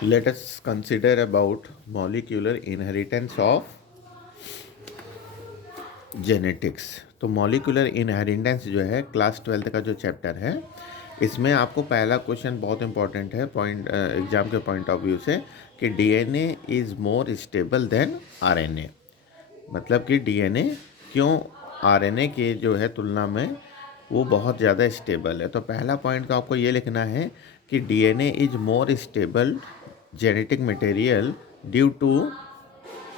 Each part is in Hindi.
Let us consider about molecular inheritance of genetics. तो मॉलिक्यूलर इनहेरिटेंस जो है क्लास 12th का जो चैप्टर है, इसमें आपको पहला क्वेश्चन बहुत इंपॉर्टेंट है पॉइंट एग्जाम के पॉइंट ऑफ व्यू से कि DNA is more stable then RNA. मतलब कि डीएनए क्यों आरएनए के जो है तुलना में वो बहुत ज़्यादा स्टेबल है। तो पहला पॉइंट का आपको ये लिखना है कि DNA is more stable genetic material due to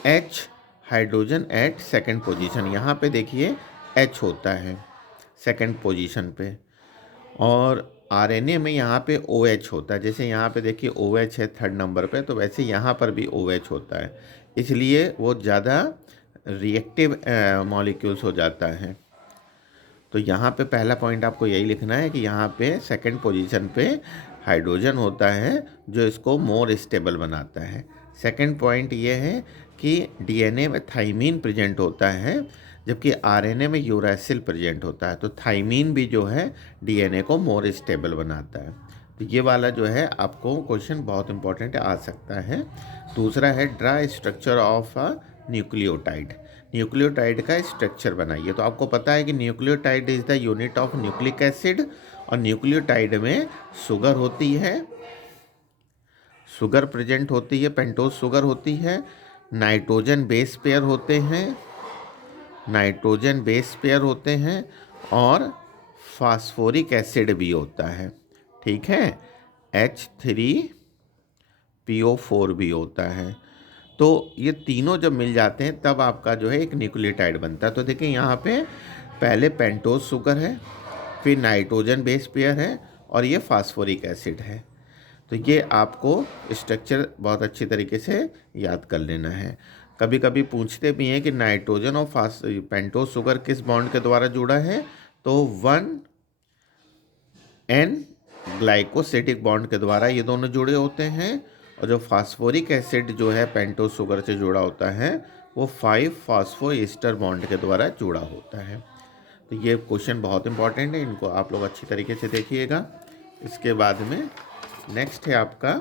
H hydrogen at second position. यहाँ पे देखिए एच होता है सेकेंड पोजीशन पे, और आरएनए में यहाँ पे ओ एच होता है। जैसे यहाँ पे देखिए ओ एच है थर्ड नंबर पे, तो वैसे यहाँ पर भी ओ एच होता है, इसलिए वो ज़्यादा रिएक्टिव मॉलिक्यूल्स हो जाता है। तो यहाँ पे पहला पॉइंट आपको यही लिखना है कि यहाँ पे सेकंड पोजीशन पे हाइड्रोजन होता है जो इसको मोर स्टेबल बनाता है। सेकंड पॉइंट ये है कि डीएनए में थाइमीन प्रेजेंट होता है, जबकि आरएनए में यूरैसिल प्रेजेंट होता है। तो थाइमीन भी जो है डीएनए को मोर स्टेबल बनाता है। तो ये वाला जो है आपको क्वेश्चन बहुत इंपॉर्टेंट आ सकता है। दूसरा है draw structure of a nucleotide. Nucleotide का स्ट्रक्चर बनाइए। तो आपको पता है कि nucleotide is the unit of nucleic acid, और न्यूक्लियोटाइड में शुगर होती है, शुगर प्रेजेंट होती है, पेंटोज शुगर होती है, नाइट्रोजन बेस पेयर होते हैं, नाइट्रोजन बेस पेयर होते हैं, और फास्फोरिक एसिड भी होता है। ठीक है, H3PO4 भी होता है। तो ये तीनों जब मिल जाते हैं तब आपका जो है एक न्यूक्लियोटाइड बनता है। तो देखिए यहाँ पे पहले पेंटोज शुगर है, फिर नाइट्रोजन बेस पेयर है, और ये फास्फोरिक एसिड है। तो ये आपको स्ट्रक्चर बहुत अच्छी तरीके से याद कर लेना है। कभी कभी पूछते भी हैं कि नाइट्रोजन और पेंटोज शुगर किस बॉन्ड के द्वारा जुड़ा है, तो 1N ग्लाइकोसिडिक बॉन्ड के द्वारा ये दोनों जुड़े होते हैं। और जो फास्फोरिक एसिड जो है पेंटोज शुगर से जुड़ा होता है वो 5 फास्फोएस्टर बॉन्ड के द्वारा जुड़ा होता है। तो ये क्वेश्चन बहुत इंपॉर्टेंट है, इनको आप लोग अच्छी तरीके से देखिएगा। इसके बाद में नेक्स्ट है आपका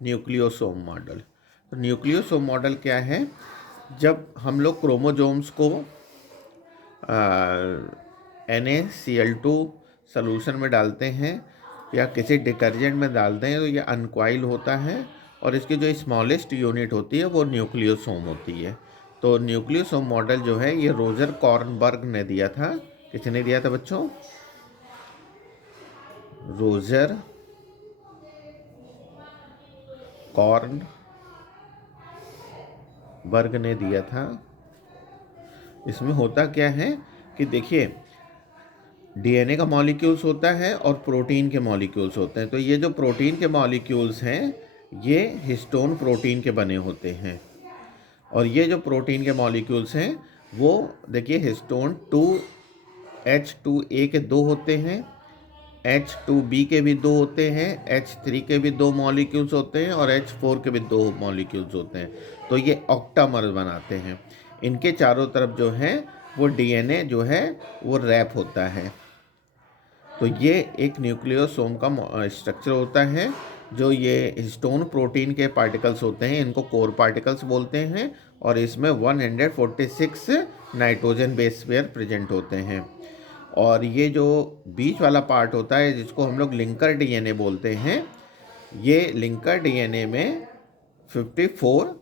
न्यूक्लियोसोम मॉडल। तो न्यूक्लियोसोम मॉडल क्या है? जब हम लोग क्रोमोजोम्स को NaCl2 सॉल्यूशन में डालते हैं या किसी डिटर्जेंट में डालते हैं तो ये अनकॉइल होता है, और इसकी जो स्मॉलेस्ट यूनिट होती है वो न्यूक्लियोसोम होती है। तो न्यूक्लियोसोम मॉडल जो है ये रोजर कॉर्नबर्ग ने दिया था। किसने दिया था बच्चों? रोजर कॉर्नबर्ग ने दिया था। इसमें होता क्या है कि देखिए डीएनए का मॉलिक्यूल्स होता है और प्रोटीन के मॉलिक्यूल्स होते हैं। तो ये जो प्रोटीन के मॉलिक्यूल्स हैं ये हिस्टोन प्रोटीन के बने होते हैं, और ये जो प्रोटीन के मॉलिक्यूल्स हैं वो देखिए हिस्टोन 2H2A के 2 होते हैं, H2B के भी 2 होते हैं, H3 के भी 2 मॉलिक्यूल्स होते हैं, और H4 के भी 2 मॉलिक्यूल्स होते हैं। तो ये ऑक्टामर्स बनाते हैं। इनके चारों तरफ जो है वो डीएनए जो है वो रैप होता है। तो ये एक न्यूक्लियोसोम का स्ट्रक्चर होता है। जो ये हिस्टोन प्रोटीन के पार्टिकल्स होते हैं इनको कोर पार्टिकल्स बोलते हैं, और इसमें 146 नाइट्रोजन बेस पेयर प्रेजेंट होते हैं। और ये जो बीच वाला पार्ट होता है जिसको हम लोग लिंकर डीएनए बोलते हैं, ये लिंकर डीएनए में 54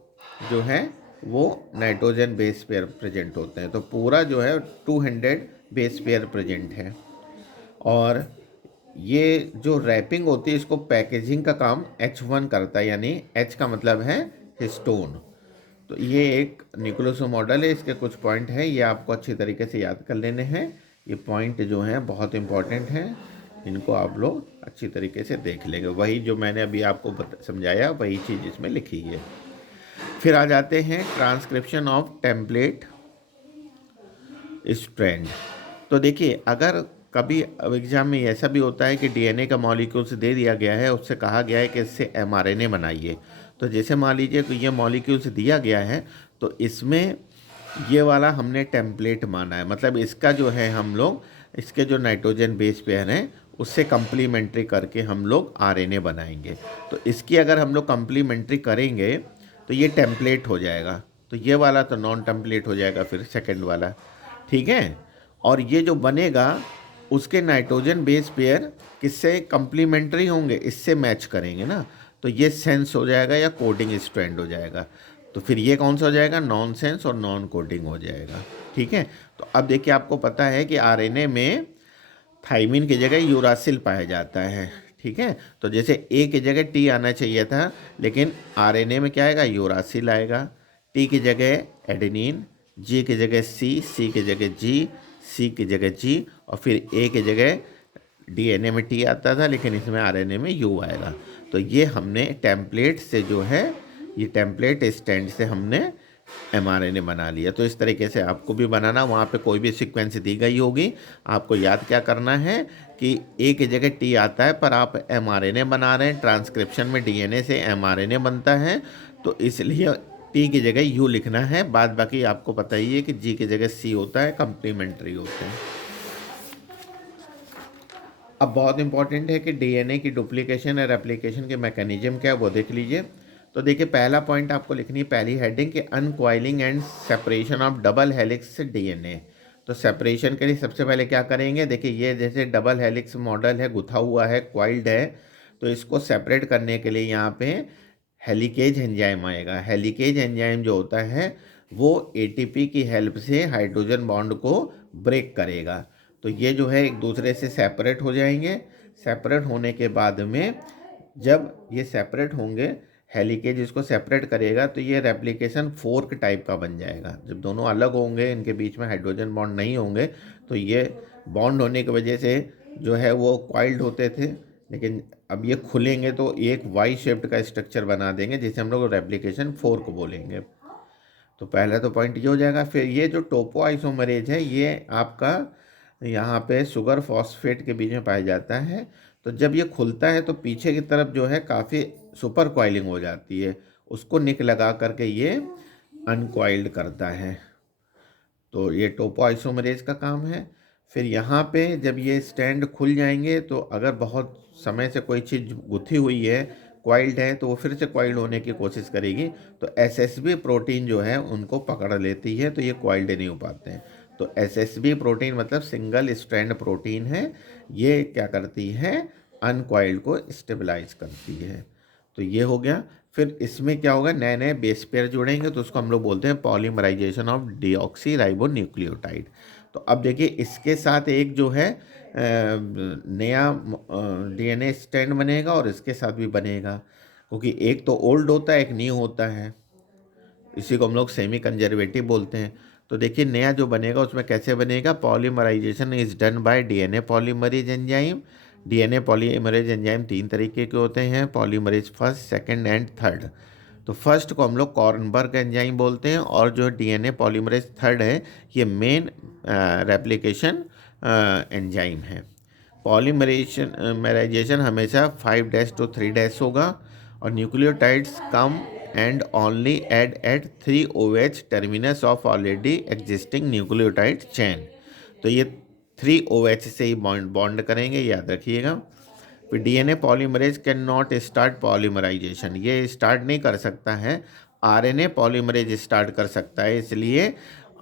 जो है वो नाइट्रोजन बेस पेयर प्रेजेंट होते हैं। तो पूरा जो है 200 बेस पेयर प्रेजेंट है। और ये जो रैपिंग होती है इसको पैकेजिंग का काम H1 करता है, यानी H का मतलब है हिस्टोन। तो ये एक न्यूक्लियोसोम मॉडल है, इसके कुछ पॉइंट हैं, ये आपको अच्छी तरीके से याद कर लेने हैं। ये पॉइंट जो हैं बहुत इंपॉर्टेंट हैं, इनको आप लोग अच्छी तरीके से देख लेंगे। वही जो मैंने अभी आपको समझाया वही चीज़ इसमें लिखी है। फिर आ जाते हैं ट्रांसक्रिप्शन ऑफ टेम्पलेट स्ट्रैंड। तो देखिए अगर कभी एग्जाम में ऐसा भी होता है कि डीएनए का मॉलिक्यूल्स दे दिया गया है, उससे कहा गया है कि इससे एमआरएनए बनाइए। तो जैसे मान लीजिए कि ये मॉलिक्यूल्स दिया गया है, तो इसमें ये वाला हमने टेम्पलेट माना है। मतलब इसका जो है हम लोग इसके जो नाइट्रोजन बेस पेयर हैं उससे कंप्लीमेंट्री करके हम लोग आरएनए बनाएंगे। तो इसकी अगर हम लोग कंप्लीमेंट्री करेंगे तो ये टेम्पलेट हो जाएगा, तो ये वाला तो नॉन टेम्पलेट हो जाएगा फिर सेकंड वाला, ठीक है। और ये जो बनेगा उसके नाइट्रोजन बेस पेयर किससे कंप्लीमेंट्री होंगे, इससे मैच करेंगे ना, तो ये सेंस हो जाएगा या कोडिंग स्ट्रैंड हो जाएगा। तो फिर ये कौन सा हो जाएगा, नॉन सेंस और नॉन कोडिंग हो जाएगा, ठीक है। तो अब देखिए आपको पता है कि आरएनए में थाइमिन की जगह यूरासिल पाया जाता है, ठीक है। तो जैसे ए की जगह टी आना चाहिए था, लेकिन आरएनए में क्या आएगा, यूरासिल आएगा। टी की जगह एडेनिन, जी की जगह सी की जगह जी, सी की जगह जी, और फिर ए की जगह डीएनए में टी आता था, लेकिन इसमें आरएनए में यू आएगा। तो ये हमने टेम्पलेट से जो है, ये टेम्पलेट स्टैंड से हमने एमआरएनए बना लिया। तो इस तरीके से आपको भी बनाना, वहाँ पे कोई भी सीक्वेंस दी गई होगी, आपको याद क्या करना है कि ए की जगह टी आता है पर आप एमआरएनए बना रहे हैं, ट्रांसक्रिप्शन में डीएनए से एमआरएनए बनता है, तो इसलिए टी की जगह यू लिखना है। बाद बाकी आपको पता ही है कि जी की जगह सी होता है, कंप्लीमेंट्री होते हैं। अब बहुत इंपॉर्टेंट है कि डीएनए की डुप्लीकेशन और रेप्लिकेशन के मैकेनिज्म क्या है वो देख लीजिए। तो देखिए पहला पॉइंट आपको लिखनी है, पहली हेडिंग कि uncoiling and separation of double helix DNA. तो सेपरेशन के लिए सबसे पहले क्या करेंगे, देखिए ये जैसे डबल हेलिक्स मॉडल है, गुथा हुआ है, क्वाइल्ड है, तो इसको सेपरेट करने के लिए यहाँ पे हेलिकेज एंजाइम आएगा। हेलिकेज एंजाइम जो होता है वो एटीपी की हेल्प से हाइड्रोजन बॉन्ड को ब्रेक करेगा। तो ये जो है एक दूसरे से सेपरेट हो जाएंगे। सेपरेट होने के बाद में जब ये सेपरेट होंगे, हेलिकेज इसको सेपरेट करेगा, तो ये रेप्लिकेशन फोर्क टाइप का बन जाएगा। जब दोनों अलग होंगे, इनके बीच में हाइड्रोजन बॉन्ड नहीं होंगे, तो ये बॉन्ड होने की वजह से जो है वो क्वाइल्ड होते थे, लेकिन अब ये खुलेंगे तो एक वाई शेप्ड का स्ट्रक्चर बना देंगे, जिसे हम लोग रेप्लिकेशन फोर्क बोलेंगे। तो पहला तो पॉइंट ये हो जाएगा। फिर ये जो टोपो आइसोमरेज है, ये आपका यहाँ पे शुगर फॉस्फेट के बीच में पाया जाता है। तो जब ये खुलता है तो पीछे की तरफ जो है काफ़ी सुपर कॉइलिंग हो जाती है, उसको निक लगा करके ये अनकॉइल्ड करता है। तो ये टोपो आइसोमरेज का काम है। फिर यहाँ पे जब ये स्टैंड खुल जाएंगे, तो अगर बहुत समय से कोई चीज़ गुथी हुई है, क्वाइल्ड है, तो वो फिर से क्वाइल्ड होने की कोशिश करेगी, तो एसएसबी प्रोटीन जो है उनको पकड़ लेती है, तो ये क्वाइल्ड नहीं हो पाते हैं। तो एसएसबी प्रोटीन मतलब सिंगल स्ट्रैंड प्रोटीन है, ये क्या करती है, अनक्वाइल्ड को स्टेबलाइज करती है। तो ये हो गया। फिर इसमें क्या होगा, नए नए बेस पेयर जुड़ेंगे, तो उसको हम लोग बोलते हैं पॉलीमराइजेशन ऑफ डीऑक्सी राइबोन्यूक्लियोटाइड। तो अब देखिए इसके साथ एक जो है नया डीएनए स्ट्रैंड बनेगा, और इसके साथ भी बनेगा, क्योंकि एक तो ओल्ड होता है, एक न्यू होता है, इसी को हम लोग सेमी कंजर्वेटिव बोलते हैं। तो देखिए नया जो बनेगा उसमें कैसे बनेगा, polymerization is done by DNA polymerase enzyme. DNA polymerase enzyme तीन तरीके के होते हैं, polymerase first, second and third. तो फर्स्ट को हम लोग कॉर्नबर्ग एंजाइम बोलते हैं, और जो डीएनए पॉलीमरेज थर्ड है, ये मेन रेप्लिकेशन एंजाइम है। पॉलीमराइजेशन हमेशा 5' to 3' होगा, और nucleotides come and only add at 3 OH terminus of already existing nucleotide chain. तो ये 3 OH से ही बॉन्ड करेंगे, याद रखिएगा। फिर DNA polymerase can not start polymerization, ये स्टार्ट नहीं कर सकता है, आरएनए पॉलीमरेज स्टार्ट कर सकता है, इसलिए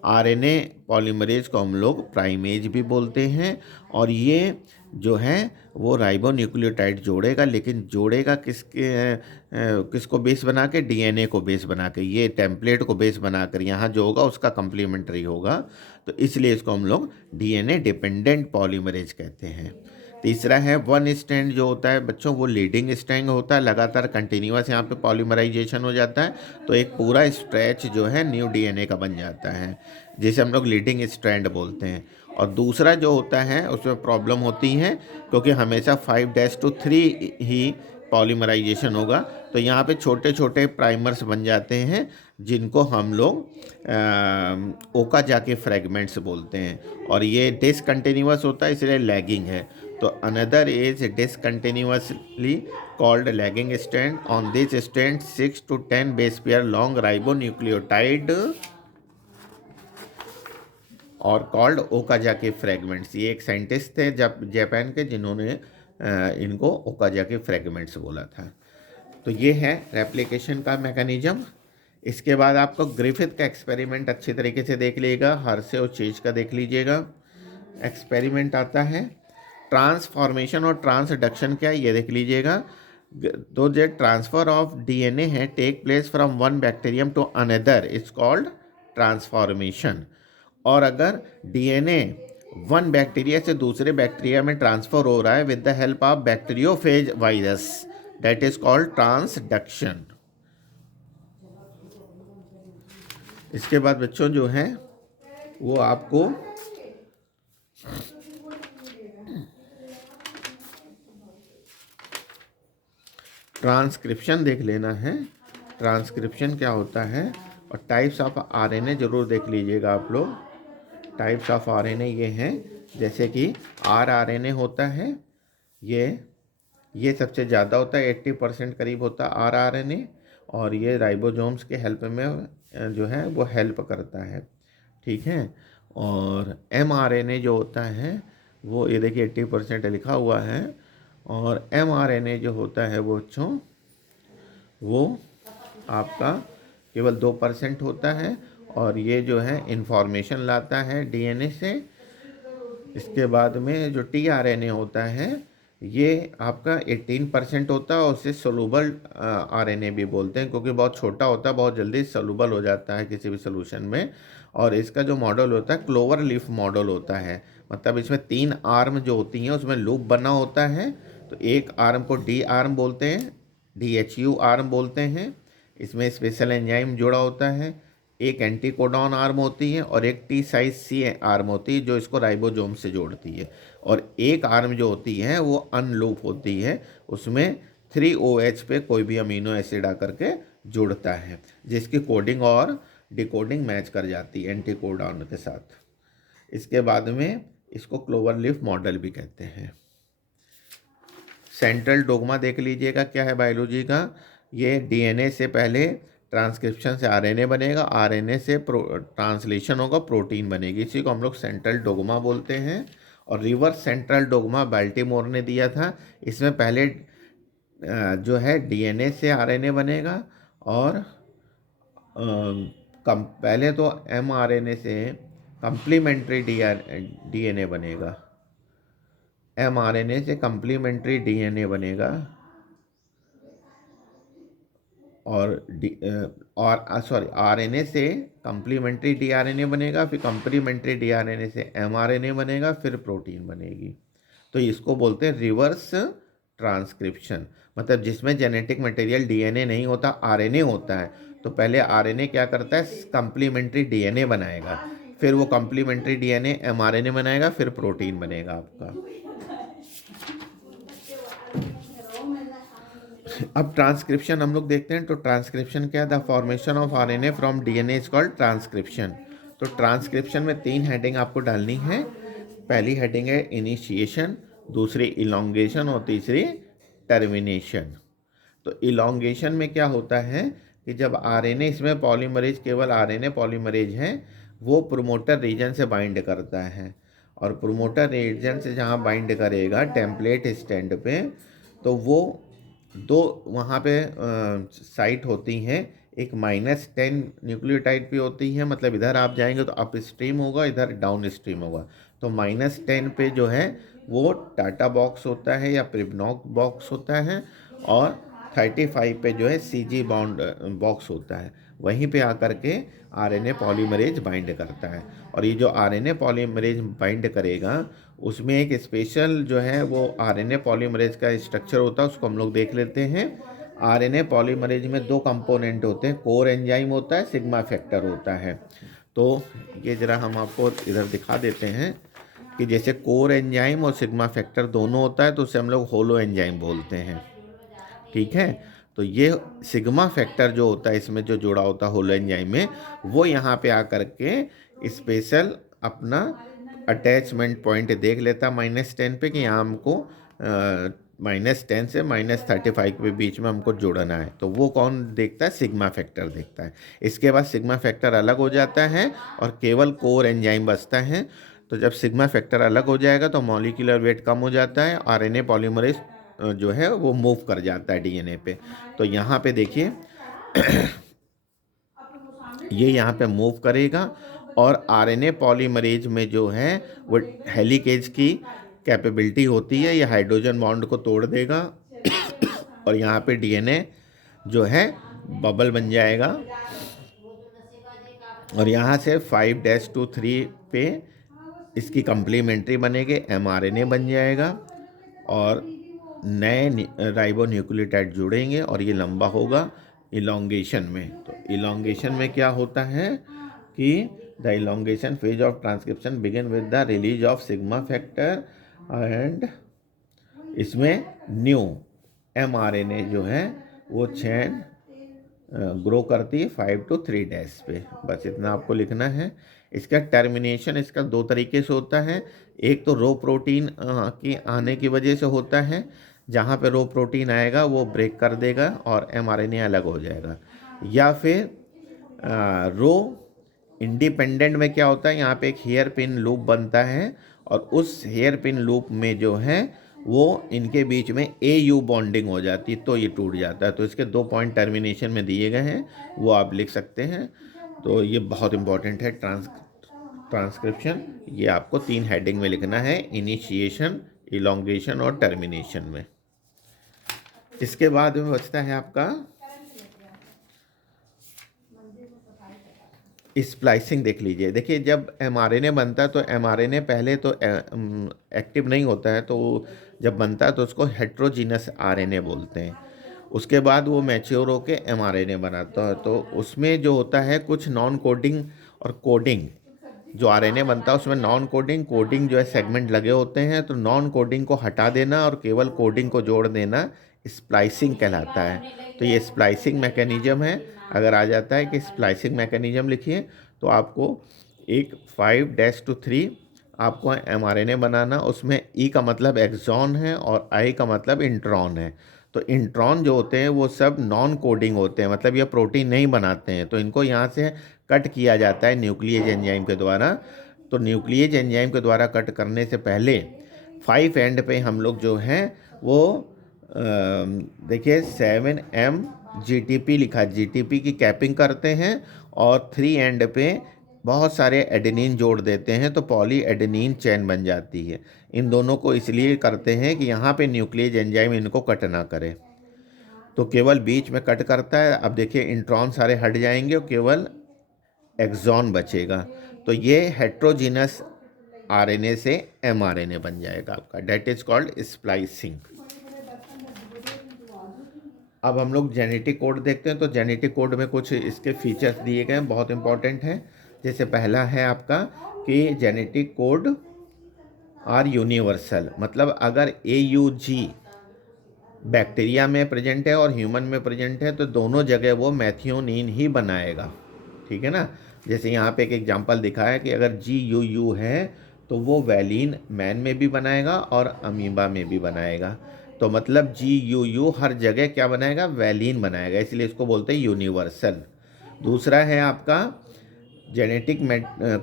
आरएनए पॉलीमरेज को हम लोग प्राइमेज भी बोलते हैं। और ये जो है वो राइबोन्यूक्लियोटाइड जोड़ेगा, लेकिन जोड़ेगा किसको बेस बना के, डीएनए को बेस बना के, ये टेम्पलेट को बेस बनाकर, यहाँ जो होगा उसका कंप्लीमेंट्री होगा, तो इसलिए इसको हम लोग डीएनए डिपेंडेंट पॉलीमरेज कहते हैं। तीसरा है वन स्ट्रैंड जो होता है बच्चों, वो लीडिंग स्ट्रैंड होता है, लगातार कंटिन्यूअस यहाँ पे पॉलीमराइजेशन हो जाता है, तो एक पूरा स्ट्रेच जो है न्यू डीएनए का बन जाता है, जिसे हम लोग लीडिंग स्ट्रैंड बोलते हैं। और दूसरा जो होता है उसमें प्रॉब्लम होती है, क्योंकि हमेशा 5' to 3 ही पॉलीमराइजेशन होगा, तो यहाँ पे छोटे छोटे प्राइमर्स बन जाते हैं, जिनको हम लोग ओकाजाकी फ्रेगमेंट्स बोलते हैं, और ये डिसकंटिन्यूअस होता है, इसलिए लैगिंग है। तो another is discontinuously called lagging strand. On this strand 6 to 10 base pair long ribonucleotide और कॉल्ड ओकाजाकी फ्रेगमेंट्स। ये एक साइंटिस्ट थे जब जापान के, जिन्होंने इनको ओकाजाकी फ्रेगमेंट्स बोला था। तो ये है रेप्लिकेशन का मैकेनिज्म। इसके बाद आपको ग्रिफिथ का एक्सपेरिमेंट अच्छी तरीके से देख लीजिएगा, हर्शे और चेज का देख लीजिएगा। एक्सपेरिमेंट आता है ट्रांसफॉर्मेशन और ट्रांसडक्शन क्या है ये देख लीजिएगा। तो जो ट्रांसफर ऑफ डीएनए है take place from one bacterium to another is called transformation. और अगर डीएनए वन बैक्टीरिया से दूसरे बैक्टीरिया में ट्रांसफर हो रहा है with the help of bacteriophage virus, that is called transduction. इसके बाद बच्चों जो है वो आपको ट्रांसक्रिप्शन देख लेना है। ट्रांसक्रिप्शन क्या होता है, और टाइप्स ऑफ आरएनए जरूर देख लीजिएगा आप लोग। टाइप्स ऑफ आरएनए ये हैं, जैसे कि आरआरएनए होता है, ये सबसे ज़्यादा होता है, 80% करीब होता है आरआरएनए, और ये राइबोसोम्स के हेल्प में जो है वो हेल्प करता है, ठीक है। और एमआरएनए जो होता है वो ये देखिए 80% लिखा हुआ है, और एमआरएनए जो होता है वो बच्चों वो आपका केवल 2% होता है, और ये जो है इंफॉर्मेशन लाता है डीएनए से। इसके बाद में जो टीआरएनए होता है ये आपका 18% होता है, और उसे सोलूबल आरएनए भी बोलते हैं, क्योंकि बहुत छोटा होता है, बहुत जल्दी सोलूबल हो जाता है किसी भी सोल्यूशन में। और इसका जो मॉडल होता है क्लोवर लीफ मॉडल होता है, मतलब इसमें 3 आर्म जो होती हैं उसमें लूप बना होता है। तो एक आर्म को डी आर्म बोलते हैं, DHU आर्म बोलते हैं, इसमें स्पेशल एंजाइम जुड़ा होता है। एक एंटीकोडॉन आर्म होती है, और एक टी साइज सी आर्म होती है जो इसको राइबोसोम से जोड़ती है। और एक आर्म जो होती है वो अनलूप होती है, उसमें 3OH पे कोई भी अमीनो एसिड आकर के जुड़ता है, जिसकी कोडिंग और डिकोडिंग मैच कर जाती है एंटीकोडॉन के साथ। इसके बाद में इसको क्लोवर लीफ मॉडल भी कहते हैं। सेंट्रल डोग्मा देख लीजिएगा क्या है बायोलॉजी का। ये डीएनए से पहले ट्रांसक्रिप्शन से आरएनए बनेगा, आरएनए से ट्रांसलेशन होगा, प्रोटीन बनेगी, इसी को हम लोग सेंट्रल डोग्मा बोलते हैं। और रिवर्स सेंट्रल डोग्मा बाल्टीमोर ने दिया था। इसमें पहले जो है डीएनए से आरएनए बनेगा, और पहले तो एमआरएनए से कंप्लीमेंट्री डीएनए बनेगा, एमआरएनए से कंप्लीमेंट्री डीएनए बनेगा, और आरएनए से कंप्लीमेंट्री डीआरएनए बनेगा, फिर कंप्लीमेंट्री डीआरएनए से एमआरएनए बनेगा, फिर प्रोटीन बनेगी। तो इसको बोलते हैं रिवर्स ट्रांसक्रिप्शन, मतलब जिसमें जेनेटिक मटेरियल डीएनए नहीं होता, आरएनए होता है। तो पहले आरएनए क्या करता है, कंप्लीमेंट्री डीएनए बनाएगा, फिर वो कंप्लीमेंट्री डीएनए एमआरएनए बनाएगा, फिर प्रोटीन बनेगा आपका। अब ट्रांसक्रिप्शन हम लोग देखते हैं। तो ट्रांसक्रिप्शन क्या है, the formation of RNA from DNA is called transcription. तो ट्रांसक्रिप्शन में 3 हेडिंग आपको डालनी है। पहली हेडिंग है इनिशिएशन, दूसरी इलोंगेशन, और तीसरी टर्मिनेशन। तो इलोंगेशन में क्या होता है कि जब आरएनए, इसमें पॉलीमरेज, केवल आरएनए पॉलीमरेज है, वो प्रोमोटर रीजन से बाइंड करता है, और प्रोमोटर रीजन से जहाँ बाइंड करेगा टेम्पलेट स्टैंड पे, तो वो दो वहाँ पे साइट होती हैं। एक -10 न्यूक्लियोटाइड पे होती है, मतलब इधर आप जाएंगे तो अप स्ट्रीम होगा, इधर डाउन स्ट्रीम होगा। तो -10 पे जो है वो टाटा बॉक्स होता है या प्रिबनॉक बॉक्स होता है, और 35 पे जो है CG बाउंड बॉक्स होता है। वहीं पे आकर के आरएनए पॉलीमरेज बाइंड करता है। और ये जो आरएनए पॉलीमरेज बाइंड करेगा उसमें एक स्पेशल जो है वो आरएनए पॉलीमरेज का स्ट्रक्चर होता है, उसको हम लोग देख लेते हैं। आरएनए पॉलीमरेज में 2 कंपोनेंट होते हैं, कोर एंजाइम होता है, सिग्मा फैक्टर होता है। तो ये ज़रा हम आपको इधर दिखा देते हैं कि जैसे कोर एंजाइम और सिग्मा फैक्टर दोनों होता है, तो उसे हम लोग होलो एंजाइम बोलते हैं, ठीक है। तो ये सिग्मा फैक्टर जो होता है इसमें जो जुड़ा होता है होलो एंजाइम में, वो यहाँ पे आकर के स्पेशल अपना अटैचमेंट पॉइंट देख लेता -10 पे कि यहाँ हमको -10 से -35 के बीच में हमको जोड़ना है, तो वो कौन देखता है? सिग्मा फैक्टर देखता है। इसके बाद सिग्मा फैक्टर अलग हो जाता है और केवल कोर एंजाइम बचता है। तो जब सिग्मा फैक्टर अलग हो जाएगा तो मॉलिक्यूलर वेट कम हो जाता है, आरएनए पॉलीमरेज जो है वो मूव कर जाता है डीएनए पे। तो यहाँ पे देखिए ये यहाँ पे मूव करेगा और आरएनए पॉलीमरेज में जो है वो हेलिकेज की कैपेबिलिटी होती है, ये हाइड्रोजन बॉन्ड को तोड़ देगा और यहाँ पे डीएनए जो है बबल बन जाएगा और यहाँ से 5-3 पे इसकी कंप्लीमेंट्री बनेगी, एमआरएनए बन जाएगा और नए राइबो न्यूक्लियोटाइड जुड़ेंगे और ये लंबा होगा इलोंगेशन में। तो इलोंगेशन में क्या होता है कि the elongation phase of transcription begin with the release of sigma factor and इसमें न्यू एमआरएनए जो है वो चेन ग्रो करती है 5-3 पे। बस इतना आपको लिखना है। इसका टर्मिनेशन इसका दो तरीके से होता है। एक तो रो प्रोटीन की आने की वजह से होता है, जहाँ पे रो प्रोटीन आएगा वो ब्रेक कर देगा और एमआरएनए अलग हो जाएगा, या फिर रो इंडिपेंडेंट में क्या होता है, यहाँ पे एक हेयर पिन लूप बनता है और उस हेयर पिन लूप में जो है वो इनके बीच में AU बॉन्डिंग हो जाती है तो ये टूट जाता है। तो इसके 2 पॉइंट टर्मिनेशन में दिए गए हैं, वो आप लिख सकते हैं। तो ये बहुत इंपॉर्टेंट है ट्रांसक्रिप्शन। ये आपको 3 हेडिंग में लिखना है, इनिशिएशन, इलोंगेशन और टर्मिनेशन में। इसके बाद में बचता है आपका स्प्लाइसिंग। देख लीजिए, देखिए जब एमआरएनए बनता है तो एमआरएनए पहले तो एक्टिव नहीं होता है, तो जब बनता है तो उसको हेट्रोजीनस आरएनए बोलते हैं। उसके बाद वो मैच्योर होके एमआरएनए बनाता है, तो उसमें जो होता है कुछ नॉन कोडिंग और कोडिंग। जो आरएनए बनता है उसमें नॉन कोडिंग कोडिंग जो है सेगमेंट लगे होते हैं, तो नॉन कोडिंग को हटा देना और केवल कोडिंग को जोड़ देना स्प्लाइसिंग कहलाता है। तो ये स्प्लाइसिंग मैकेनिज्म है। अगर आ जाता है कि स्प्लाइसिंग मैकेनिज्म लिखिए तो आपको एक 5-3 आपको एमआरएनए बनाना, उसमें ई का मतलब एक्सॉन है और आई का मतलब इंट्रॉन है। तो इंट्रॉन जो होते हैं वो सब नॉन कोडिंग होते हैं, मतलब ये प्रोटीन नहीं बनाते हैं, तो इनको यहाँ से कट किया जाता है न्यूक्लियेज एंजाइम के द्वारा। तो न्यूक्लियेज एंजाइम के द्वारा कट करने से पहले 5 एंड पे हम लोग जो हैं वो देखिए 7-MGTP लिखा, GTP की कैपिंग करते हैं और 3 एंड पे बहुत सारे एडेनिन जोड़ देते हैं, तो पॉली एडेनिन चेन बन जाती है। इन दोनों को इसलिए करते हैं कि यहाँ पे न्यूक्लियेज एंजाइम इनको कट ना करे, तो केवल बीच में कट करता है। अब देखिए इंट्रॉन सारे हट जाएंगे और केवल एक्सॉन बचेगा, तो ये हेट्रोजीनस आरएनए से एमआरएनए बन जाएगा आपका, डेट इज कॉल्ड स्प्लाइसिंग। अब हम लोग जेनेटिक कोड देखते हैं, तो जेनेटिक कोड में कुछ इसके फीचर्स दिए गए हैं, बहुत इंपॉर्टेंट है। जैसे पहला है आपका कि जेनेटिक कोड आर यूनिवर्सल, मतलब अगर AUG बैक्टीरिया में प्रेजेंट है और ह्यूमन में प्रेजेंट है तो दोनों जगह वो मैथियोनिन ही बनाएगा, ठीक है ना। जैसे यहाँ पे एक एग्जांपल दिखा है कि अगर GUU है तो वो वैलीन मैन में भी बनाएगा और अमीबा में भी बनाएगा। तो मतलब GUU हर जगह क्या बनाएगा? वैलीन बनाएगा, इसलिए इसको बोलते हैं यूनिवर्सल। दूसरा है आपका जेनेटिक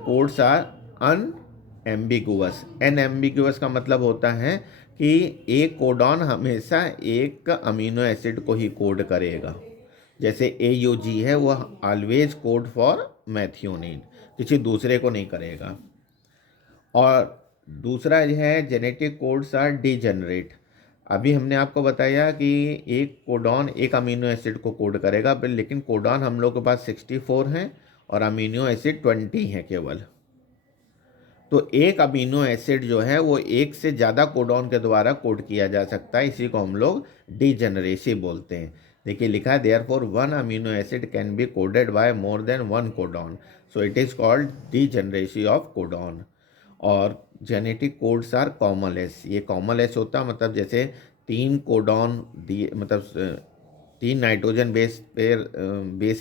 कोड्स आर अनएम्बिगुअस। एनएम्बिगुअस का मतलब होता है कि एक कोडॉन हमेशा एक अमीनो एसिड को ही कोड करेगा। जैसे AUG है वह ऑलवेज कोड फॉर मैथियोनिन, किसी दूसरे को नहीं करेगा। और दूसरा है जेनेटिक कोड्स आर डीजेनरेट। अभी हमने आपको बताया कि एक कोडॉन एक अमीनो एसिड को कोड करेगा, लेकिन कोडॉन हम लोग के पास 64 हैं और अमीनो एसिड 20 हैं केवल। तो एक अमीनो एसिड जो है वो एक से ज़्यादा कोडॉन के द्वारा कोड किया जा सकता है, इसी को हम लोग डीजेनरेसी बोलते हैं। देखिए लिखा है therefore one amino acid can be coded by more than one codon, so it is called degeneracy of codon. और जेनेटिक कोड्स आर कॉमलेस। ये कॉमलेस होता मतलब जैसे 3 कोडॉन दिए, मतलब 3 नाइट्रोजन बेस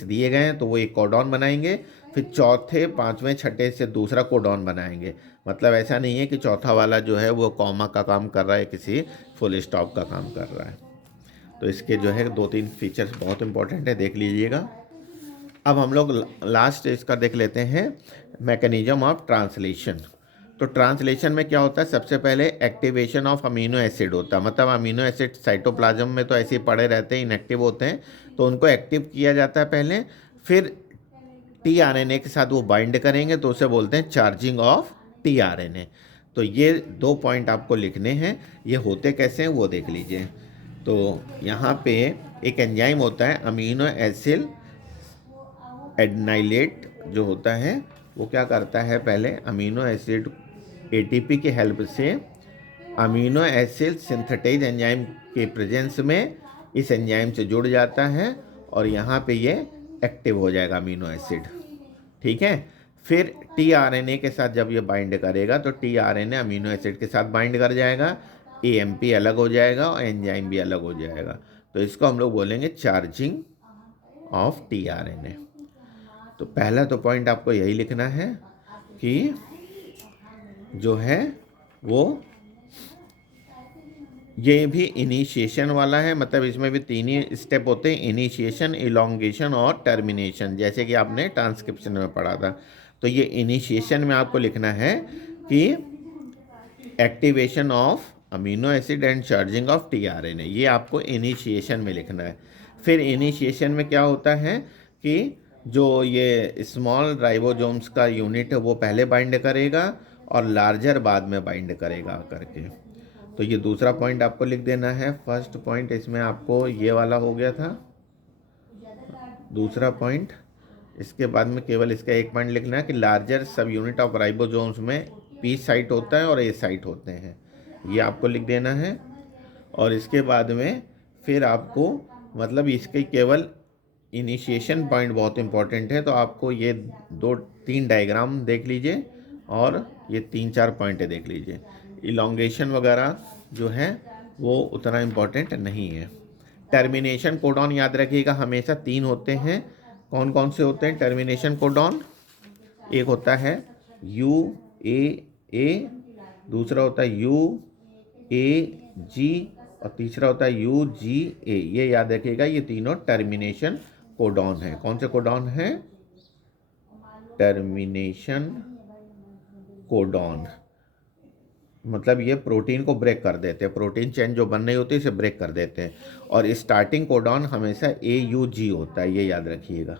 दिए गए हैं तो वो एक कोडॉन बनाएंगे, फिर चौथे, पाँचवें, छठे से दूसरा कोडॉन बनाएंगे। मतलब ऐसा नहीं है कि चौथा वाला जो है वो कॉमा का काम कर रहा है, किसी फुल स्टॉप का काम कर रहा है। तो इसके जो है 2-3 फीचर्स बहुत इंपॉर्टेंट है, देख लीजिएगा। अब हम लोग लास्ट इसका देख लेते हैं, मैकेनिज्म ऑफ ट्रांसलेशन। तो ट्रांसलेशन में क्या होता है, सबसे पहले एक्टिवेशन ऑफ अमीनो एसिड होता है। मतलब अमीनो एसिड साइटोप्लाज्म में तो ऐसे ही पड़े रहते हैं, इनएक्टिव होते हैं, तो उनको एक्टिव किया जाता है पहले, फिर टीआरएनए के साथ वो बाइंड करेंगे तो उसे बोलते हैं चार्जिंग ऑफ टीआरएनए। तो ये 2 पॉइंट आपको लिखने हैं। ये होते कैसे हैं वो देख लीजिए। तो यहाँ पे एक एंजाइम होता है अमीनो एसिड एडेनाइलेट जो होता है, वो क्या करता है, पहले अमीनो एसिड एटीपी की हेल्प से अमीनो एसिड सिंथेटाइज एंजाइम के प्रेजेंस में इस एंजाइम से जुड़ जाता है और यहाँ पे ये एक्टिव हो जाएगा अमीनो एसिड। ठीक है। फिर टीआरएनए के साथ जब ये बाइंड करेगा तो टीआरएनए अमीनो एसिड के साथ बाइंड कर जाएगा, एएमपी अलग हो जाएगा और एंजाइम भी अलग हो जाएगा। तो इसको हम लोग बोलेंगे चार्जिंग ऑफ टीआरएनए। तो पहला तो पॉइंट आपको यही लिखना है कि जो है वो ये भी इनिशिएशन वाला है। मतलब इसमें भी 3 ही स्टेप होते हैं, इनिशिएशन, इलोंगेशन और टर्मिनेशन, जैसे कि आपने ट्रांसक्रिप्शन में पढ़ा था। तो ये इनिशिएशन में आपको लिखना है कि activation of amino acid and charging of tRNA, ये आपको इनिशिएशन में लिखना है। फिर इनिशिएशन में क्या होता है कि जो ये स्मॉल राइबोसोम्स का यूनिट है वो पहले बाइंड करेगा और लार्जर बाद में बाइंड करेगा करके। तो ये दूसरा पॉइंट आपको लिख देना है। फर्स्ट पॉइंट इसमें आपको ये वाला हो गया था, दूसरा पॉइंट। इसके बाद में केवल इसका एक पॉइंट लिखना है कि लार्जर सब यूनिट ऑफ राइबोसोम्स में पी साइट होता है और ए साइट होते हैं, ये आपको लिख देना है। और इसके बाद में फिर आपको मतलब इसके केवल इनिशिएशन पॉइंट बहुत इंपॉर्टेंट है, तो आपको ये 2-3 डायग्राम देख लीजिए और ये 3-4 पॉइंट देख लीजिए। इलोंगेशन वगैरह जो है वो उतना इम्पोर्टेंट नहीं है। टर्मिनेशन कोडॉन याद रखिएगा, हमेशा 3 होते हैं। कौन कौन से होते हैं टर्मिनेशन कोडॉन? एक होता है यू ए ए, दूसरा होता है यू ए जी और तीसरा होता है यू जी ए। ये याद रखिएगा, ये तीनों टर्मिनेशन कोडॉन है। कौन से कोडॉन है? Termination codon. मतलब ये प्रोटीन को ब्रेक कर देते हैं, प्रोटीन चेन जो बन रही होती है इसे ब्रेक कर देते हैं। और स्टार्टिंग कोडॉन हमेशा AUG होता है, ये याद रखिएगा।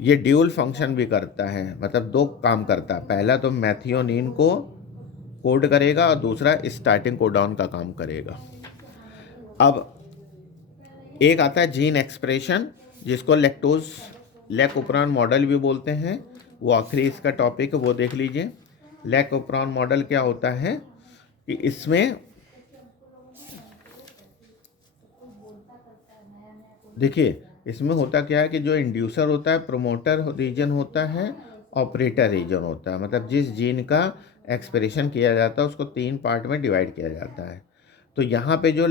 ये ड्यूल फंक्शन भी करता है, मतलब 2 काम करता है। पहला तो मैथियोनिन को कोड करेगा और दूसरा स्टार्टिंग कोडॉन का काम करेगा। अब एक आता है जीन एक्सप्रेशन, जिसको लैक-ओपरान मॉडल भी बोलते हैं। वो आखिरी इसका टॉपिक है, वो देख लीजिए। लैक-ओपरान मॉडल क्या होता है कि इसमें देखिए, इसमें होता क्या है कि जो इंड्यूसर होता है, प्रोमोटर रीजन होता है, ऑपरेटर रीजन होता है। मतलब जिस जीन का एक्सप्रेशन किया जाता है उसको 3 पार्ट में डिवाइड किया जाता है। तो यहाँ पे जो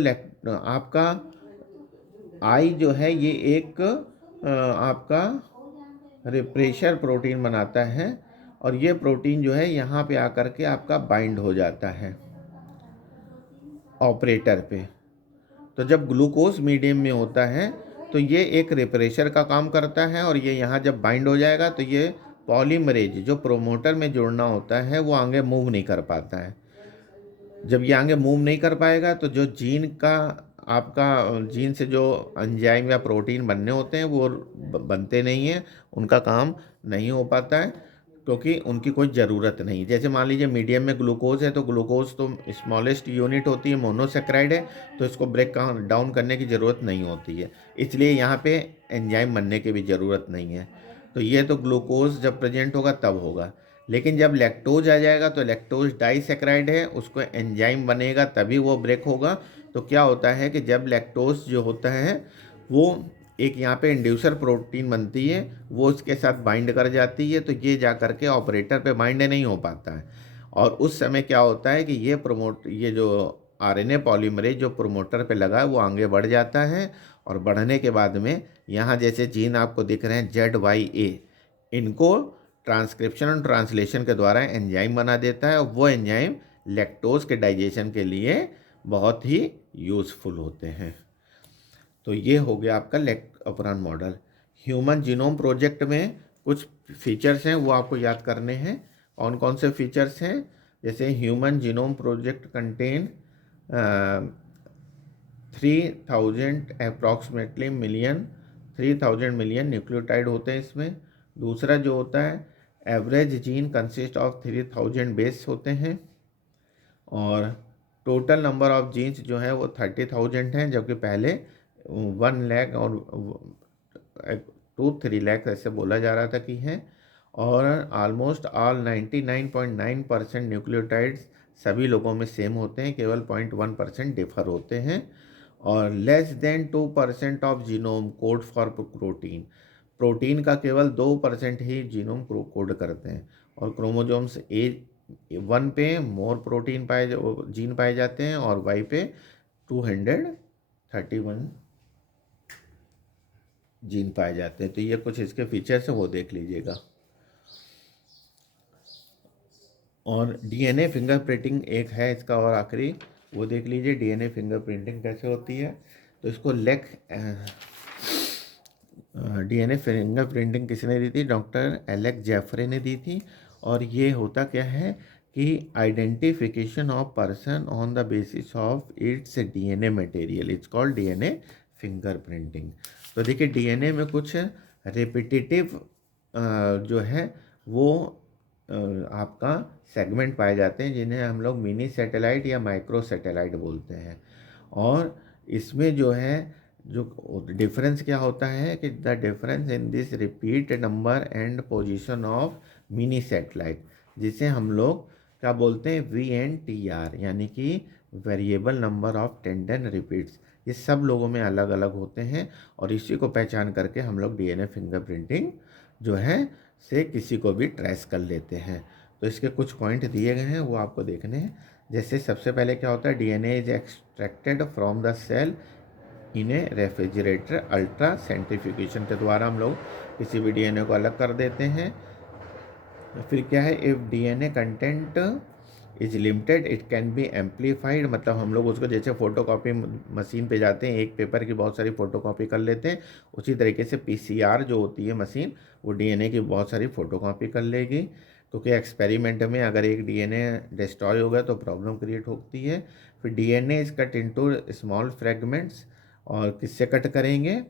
आपका आई जो है ये एक आपका रिप्रेशर प्रोटीन बनाता है और ये प्रोटीन जो है यहाँ पे आकर के आपका बाइंड हो जाता है ऑपरेटर पे। तो जब ग्लूकोज मीडियम में होता है तो ये एक रिप्रेशर का काम करता है और ये यहाँ जब बाइंड हो जाएगा तो ये पॉलीमरेज जो प्रोमोटर में जुड़ना होता है वो आगे मूव नहीं कर पाता है। जब ये आगे मूव नहीं कर पाएगा तो जो जीन का आपका जीन से जो एंजाइम या प्रोटीन बनने होते हैं वो बनते नहीं हैं, उनका काम नहीं हो पाता है क्योंकि उनकी कोई ज़रूरत नहीं। जैसे मान लीजिए मीडियम में ग्लूकोज है तो ग्लूकोज तो स्मॉलेस्ट यूनिट होती है, मोनोसेक्राइड है, तो इसको ब्रेक डाउन करने की ज़रूरत नहीं होती है, इसलिए यहाँ पे एंजाइम बनने की भी ज़रूरत नहीं है। तो ये तो ग्लूकोज जब प्रेजेंट होगा तब होगा। लेकिन जब लैक्टोज आ जाएगा तो लैक्टोज डाइसेक्राइड है, उसको एंजाइम बनेगा तभी वो ब्रेक होगा। तो क्या होता है कि जब लैक्टोज जो होता है वो एक यहाँ पे इंड्यूसर प्रोटीन बनती है, वो उसके साथ बाइंड कर जाती है, तो ये जा कर के ऑपरेटर पे बाइंड नहीं हो पाता है। और उस समय क्या होता है कि ये जो आरएनए पॉलीमरेज जो प्रोमोटर पे लगा है वो आगे बढ़ जाता है और बढ़ने के बाद में यहाँ जैसे जीन आपको दिख रहे हैं ZYA, इनको ट्रांसक्रिप्शन और ट्रांसलेशन के द्वारा एंजाइम बना देता है, और वो एंजाइम लैक्टोज के डाइजेशन के लिए बहुत ही यूज़फुल होते हैं। तो ये हो गया आपका lac operon model. Human genome project में कुछ फीचर्स हैं वो आपको याद करने हैं। कौन कौन से फीचर्स हैं? जैसे human genome project contain 3000 approximately million 3000 million nucleotide होते हैं इसमें। दूसरा जो होता है, average gene consist of 3000 base होते हैं, और टोटल नंबर ऑफ जीन्स जो है वो 30,000 हैं, जबकि पहले 1 लाख और 2-3 लाख ऐसे बोला जा रहा था कि हैं। और ऑलमोस्ट ऑल 99.9% न्यूक्लियोटाइड्स सभी लोगों में सेम होते हैं, केवल 0.1% डिफर होते हैं। और less than 2% of genome code for protein, protein का केवल 2% ही जीनोम कोड करते हैं। और क्रोमोजोम्स A1 पे मोर प्रोटीन जीन पाए जाते हैं, और Y पे 231 जीन पाए जाते हैं। तो ये कुछ इसके फीचर्स हैं, वो देख लीजिएगा। और डीएनए फिंगरप्रिंटिंग एक है इसका, और आखिरी वो देख लीजिए डीएनए फिंगरप्रिंटिंग कैसे होती है। तो इसको डीएनए फिंगरप्रिंटिंग किसने दी थी? डॉक्टर एलेक्स जेफरे ने दी थी। और ये होता क्या है कि identification of person on the basis of its DNA material, it's called DNA fingerprinting. तो देखिए डीएनए में कुछ रिपीटेटिव जो है वो आपका सेगमेंट पाए जाते हैं, जिन्हें हम लोग मिनी सैटेलाइट या माइक्रो सैटेलाइट बोलते हैं। और इसमें जो है जो डिफरेंस क्या होता है कि the difference in this repeat number and position of mini satellite, जिसे हम लोग क्या बोलते हैं? VNTR, यानी कि variable number of tendon repeats. ये सब लोगों में अलग अलग होते हैं, और इसी को पहचान करके हम लोग डीएनए फिंगरप्रिंटिंग जो है से किसी को भी ट्रेस कर लेते हैं। तो इसके कुछ पॉइंट दिए गए हैं, वो आपको देखने हैं। जैसे सबसे पहले क्या होता है, DNA is extracted from the cell in a refrigerator ultra centrifugation के द्वारा हम लोग किसी भी डीएनए को अलग कर देते हैं। फिर क्या है, if DNA content is limited it can be amplified, मतलब हम लोग उसको जैसे फ़ोटोकॉपी मशीन पे जाते हैं, एक पेपर की बहुत सारी फ़ोटोकॉपी कर लेते हैं, उसी तरीके से पीसीआर जो होती है मशीन, वो डीएनए की बहुत सारी फ़ोटोकॉपी कर लेगी। क्योंकि एक्सपेरिमेंट में अगर एक डीएनए डिस्ट्रॉय हो गया तो प्रॉब्लम क्रिएट होती है। फिर DNA is cut into small fragments, और किससे कट करेंगे?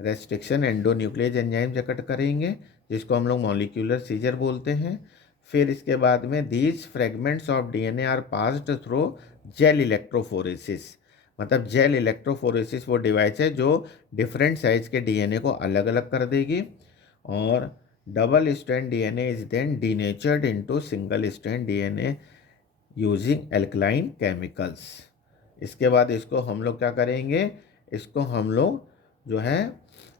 रेस्ट्रिक्शन एंडोन्यूक्लियस एंजाइम से कट करेंगे, जिसको हम लोग मॉलिक्यूलर सीजर बोलते हैं। फिर इसके बाद में these fragments of DNA are passed through gel electrophoresis, मतलब जेल इलेक्ट्रोफोरेसिस वो डिवाइस है जो डिफरेंट साइज के डीएनए को अलग अलग कर देगी। और double strand DNA is then denatured into single strand DNA using alkaline chemicals. इसके बाद इसको हम लोग क्या करेंगे, इसको हम लोग जो है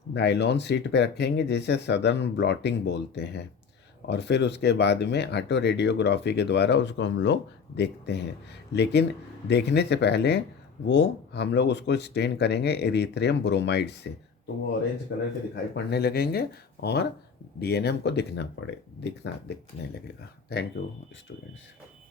नायलॉन शीट पे रखेंगे, जिसे सदर्न ब्लॉटिंग बोलते हैं। और फिर उसके बाद में ऑटो रेडियोग्राफी के द्वारा उसको हम लोग देखते हैं। लेकिन देखने से पहले वो हम लोग उसको स्टेन करेंगे एरिथ्रियम ब्रोमाइड से, तो वो ऑरेंज कलर के दिखाई पड़ने लगेंगे, और डीएनए हमको दिखने लगेगा। Thank you students.